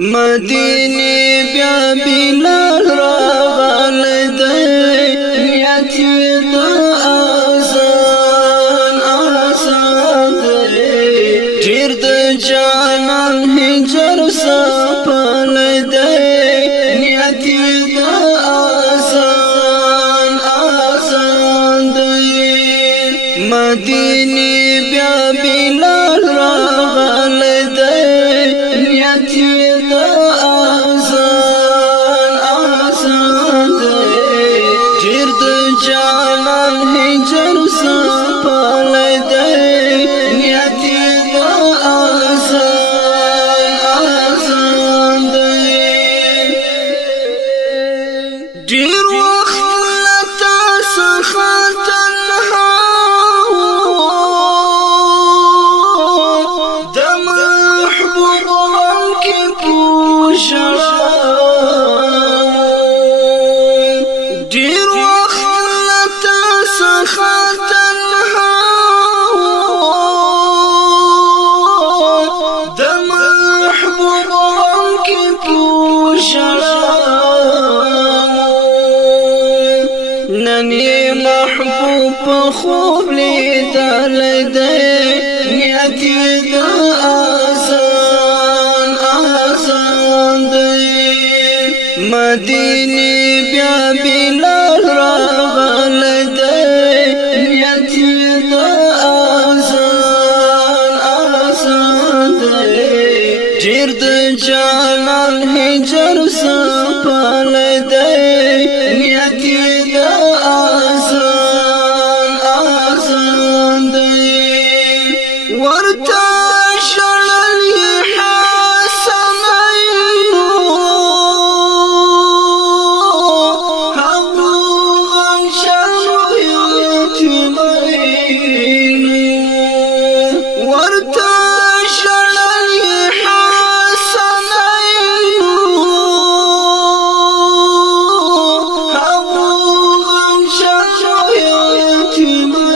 مدینه بیا بلال راغل دی نیت د آسان دی ډیر د جانان هجر سپل دی نیت د آسان دی مدینه بیا بلال راغل دی نیت جانان هجر سپل دی نیت د آسان دی ډیر وخت لتا څخه تنها د محبوب غم کې پوښه ننی محبوب په خوب لیدل دی نیت د آسان دی مدینه بیا بلال راغل دی نیت د آسان دی ډیر د جانان هجر سپل دی نیت د آسان دی ورته شړل حسنینو هغو غمجنو یتیمینو ورته شړل حسنینو هغو غمجنو یتیمینو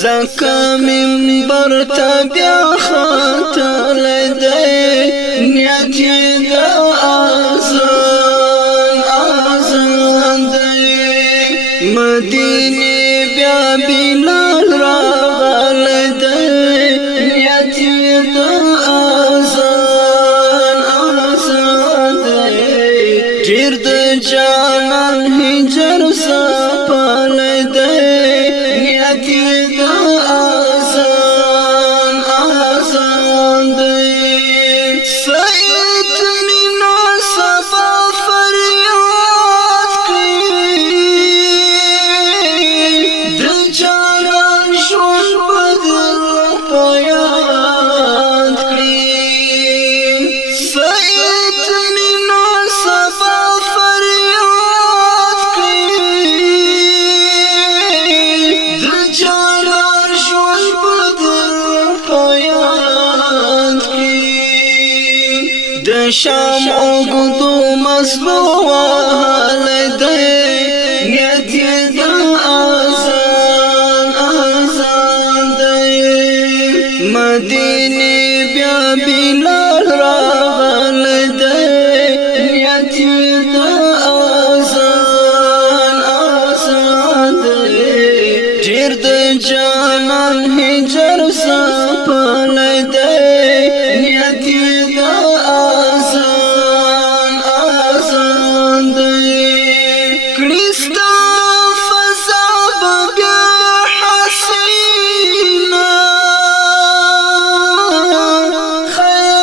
زکه منبر ته بیا ختل دی نیت د آسان دی مدینه بیا بلال راغل دی نیت د آسان دی ډیر د جانان هجر سپل دی نیت د آسان دی سید مینا سبا فریاد کړي د جانان ژوند بدل په یاد کړي سید مینا سبا فریاد کړي د جانان ژوند بدل په یاد کړي د شام اوږدو مزلو وهل دی نیت د آسان دی مدینه بیا بلال راغل دی نیت د آسان دی ډیر د جانان هجر سپل دی نیت د آسان دی کړستا فضا بیا حسینا خیال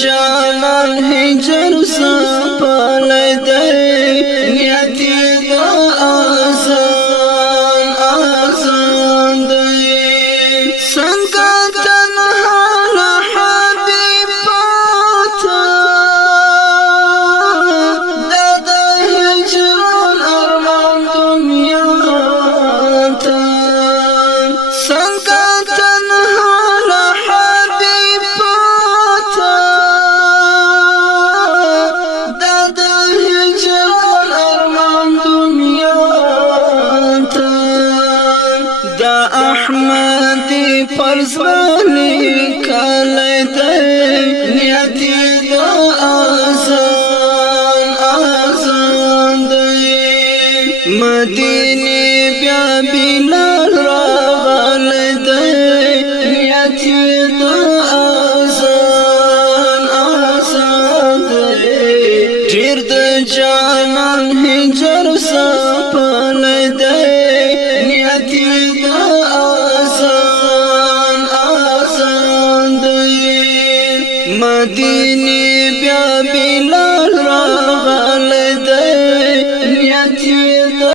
جانان هجر سپال دی نیت دا آسان آسان دی څنګه تنها له حبیب پاتا دا د هجران ارمان دنیا ته څنګه تنها له حبیب پاتا دا د هجران ارمان دنیا ته دا احمد فرض باندې کله دی نیت دا آسان آسان دی مدینه بیا بلال راغلی دی نیت دا آسان آسان دی ډیر د جانان هجر سپالی دی نیت دا آسان آسان دی مدینه بیا بلال راغلی دی نیت